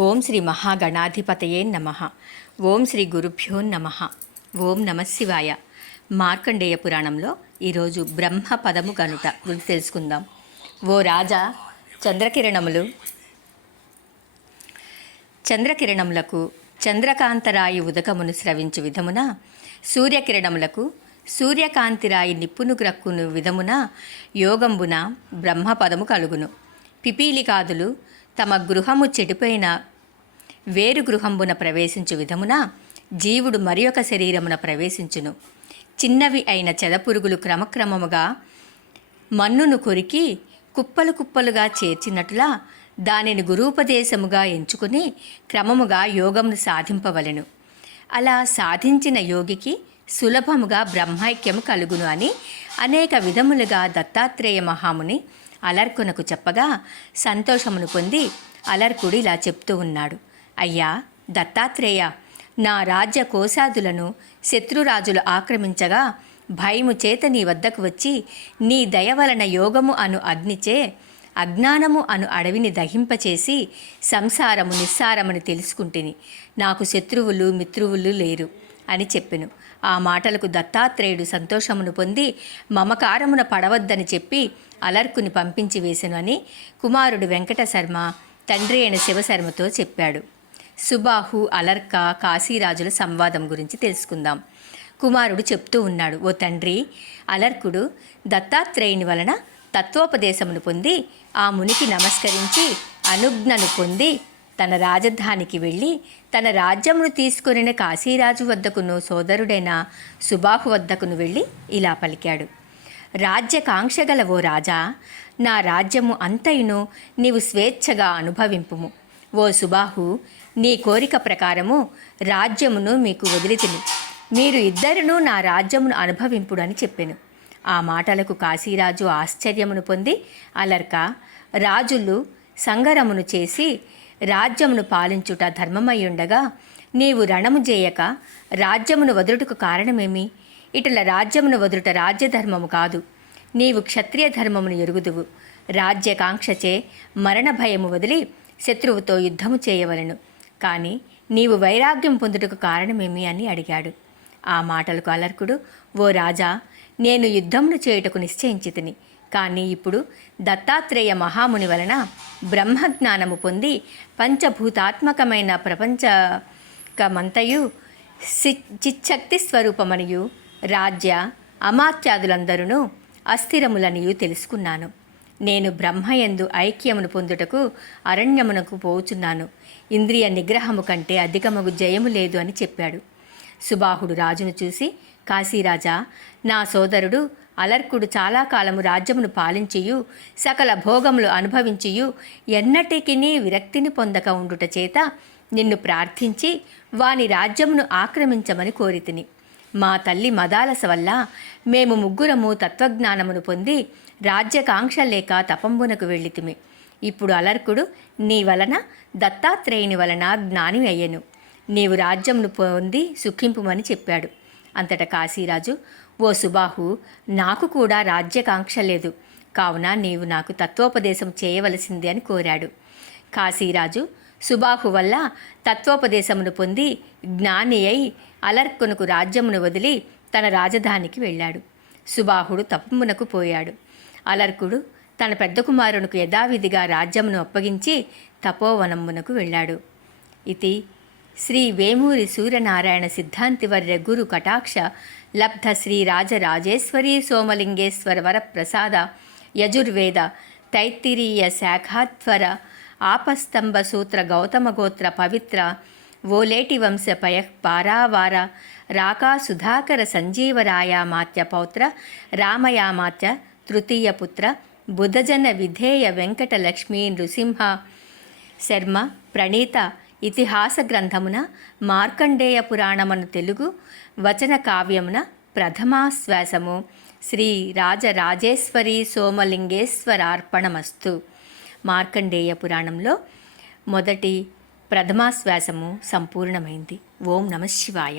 ఓం శ్రీ మహాగణాధిపతయే నమః. ఓం శ్రీ గురుభ్యో నమః. ఓం నమశివాయ. మార్కండేయ పురాణంలో ఈరోజు బ్రహ్మ పదము గనుట గురించి తెలుసుకుందాం. ఓ రాజా, చంద్రకిరణములకు చంద్రకాంతరాయి ఉదకమును స్రవించు విధమున, సూర్యకిరణములకు సూర్యకాంతిరాయి నిప్పును గ్రక్కును విధమున యోగంబున బ్రహ్మపదము కలుగును. పిపీలికాదులు తమ గృహము చెడిపోయిన వేరు గృహంబున ప్రవేశించు విధమున జీవుడు మరి ఒక శరీరమున ప్రవేశించును. చిన్నవి అయిన చెదపురుగులు క్రమక్రమముగా మన్నును కొరికి కుప్పలు కుప్పలుగా చేర్చినట్లా దానిని గురూపదేశముగా ఎంచుకుని క్రమముగా యోగమును సాధింపవలెను. అలా సాధించిన యోగికి సులభముగా బ్రహ్మైక్యము కలుగును అని అనేక విధములుగా దత్తాత్రేయ మహాముని అలర్కునకు చెప్పగా సంతోషమును పొంది అలర్కుడు ఇలా చెప్తూ ఉన్నాడు. అయ్యా దత్తాత్రేయ, నా రాజ్య కోశాదులను శత్రురాజులు ఆక్రమించగా భయము చేత నీ వద్దకు వచ్చి నీ దయ వలన యోగము అను అగ్నిచే అజ్ఞానము అను అడవిని దహింపచేసి సంసారము నిస్సారమని తెలుసుకుంటుని. నాకు శత్రువులు మిత్రువులు లేరు అని చెప్పెను. ఆ మాటలకు దత్తాత్రేయుడు సంతోషమును పొంది మమకారమున పడవద్దని చెప్పి అలర్కుని పంపించి వేసెను అని కుమారుడు వెంకటశర్మ తండ్రి అయిన శివశర్మతో చెప్పాడు. సుబాహు, అలర్క, కాశీరాజుల సంవాదం గురించి తెలుసుకుందాం. కుమారుడు చెప్తూ ఉన్నాడు. ఓ తండ్రి, అలర్కుడు దత్తాత్రేయుని వలన తత్వోపదేశమును పొంది ఆ మునికి నమస్కరించి అనుజ్ఞను పొంది తన రాజధానికి వెళ్ళి తన రాజ్యమును తీసుకొనిన కాశీరాజు వద్దకును సోదరుడైన సుబాహు వద్దకును వెళ్ళి ఇలా పలికాడు. రాజ్యకాంక్షగల ఓ రాజా, నా రాజ్యము అంతయును నీవు స్వేచ్ఛగా అనుభవింపుము. ఓ సుబాహు, నీ కోరిక ప్రకారము రాజ్యమును మీకు వదిలితిని. మీరు ఇద్దరును నా రాజ్యమును అనుభవింపుడు అని చెప్పెను. ఆ మాటలకు కాశీరాజు ఆశ్చర్యమును పొంది అలర్క, రాజులు సంగరమును చేసి రాజ్యమును పాలించుట ధర్మమయ్యుండగా నీవు రణము చేయక రాజ్యమును వదులుటకు కారణమేమి? ఇటుల రాజ్యమును వదులుట రాజ్యధర్మము కాదు. నీవు క్షత్రియ ధర్మమును ఎరుగుదువు. రాజ్యకాంక్షచే మరణ భయము వదిలి శత్రువుతో యుద్ధము చేయవలెను. కానీ నీవు వైరాగ్యం పొందుటకు కారణమేమి అని అడిగాడు. ఆ మాటలకు అలర్కుడు, ఓ రాజా, నేను యుద్ధమును చేయుటకు నిశ్చయించితిని. కానీ ఇప్పుడు దత్తాత్రేయ మహాముని వలన బ్రహ్మజ్ఞానము పొంది పంచభూతాత్మకమైన ప్రపంచకమంతయు చిచ్చక్తి స్వరూపమనియు రాజ్య అమాత్యాదులందరూ అస్థిరములనియు తెలుసుకున్నాను. నేను బ్రహ్మయందు ఐక్యమును పొందుటకు అరణ్యమునకు పోవుచున్నాను. ఇంద్రియ నిగ్రహము కంటే అధికమగు జయము లేదు అని చెప్పాడు. సుబాహుడు రాజును చూసి, కాశీరాజా, నా సోదరుడు అలర్కుడు చాలా కాలము రాజ్యమును పాలించియు సకల భోగములు అనుభవించియు ఎన్నటికి విరక్తిని పొందక ఉండుట చేత నిన్ను ప్రార్థించి వాని రాజ్యమును ఆక్రమించమని కోరితిని. మా తల్లి మదాలస వల్ల మేము ముగ్గురము తత్వజ్ఞానమును పొంది రాజ్యకాంక్ష లేక తపంబునకు వెళ్ళితిమి. ఇప్పుడు అలర్కుడు నీ వలన దత్తాత్రేయుని వలన జ్ఞాని అయ్యెను. నీవు రాజ్యమును పొంది సుఖింపుమని చెప్పాడు. అంతటా కాశీరాజు, ఓ సుబాహు, నాకు కూడా రాజ్యకాంక్ష లేదు. కావున నీవు నాకు తత్వోపదేశం చేయవలసింది అని కోరాడు. కాశీరాజు సుబాహు వల్ల తత్వోపదేశమును పొంది జ్ఞాని అయి అలర్కునకు రాజ్యమును వదిలి తన రాజధానికి వెళ్ళాడు. సుబాహుడు తపమునకు పోయాడు. అలర్కుడు తన పెద్ద కుమారునికి యథావిధిగా రాజ్యమును అప్పగించి తపోవనమునకు వెళ్ళాడు. ఇది శ్రీ వేమూరి సూర్యనారాయణ సిద్ధాంతివర్య గురు కటాక్ష లబ్ధ శ్రీ రాజరాజేశ్వరీ సోమలింగేశ్వర వరప్రసాద యజుర్వేద తైత్తిరీయ శాఖాధ్వర ఆపస్తంభ సూత్ర గౌతమ గోత్ర పవిత్ర ఓలేటి వంశ పయ పారావార రాకా సుధాకర సంజీవరాయామాత్య పౌత్ర రామయామాత్య తృతీయ పుత్ర బుధజన విధేయ వెంకట లక్ష్మీ నృసింహ శర్మ ప్రణీత ఇతిహాస గ్రంథమున మార్కండేయ పురాణమును తెలుగు వచన కావ్యమున ప్రథమాశ్వాసము శ్రీ రాజరాజేశ్వరీ సోమలింగేశ్వరార్పణమస్తు. మార్కండేయ పురాణంలో మొదటి ప్రథమాశ్వాసము సంపూర్ణమైంది. ఓం నమః శివాయ.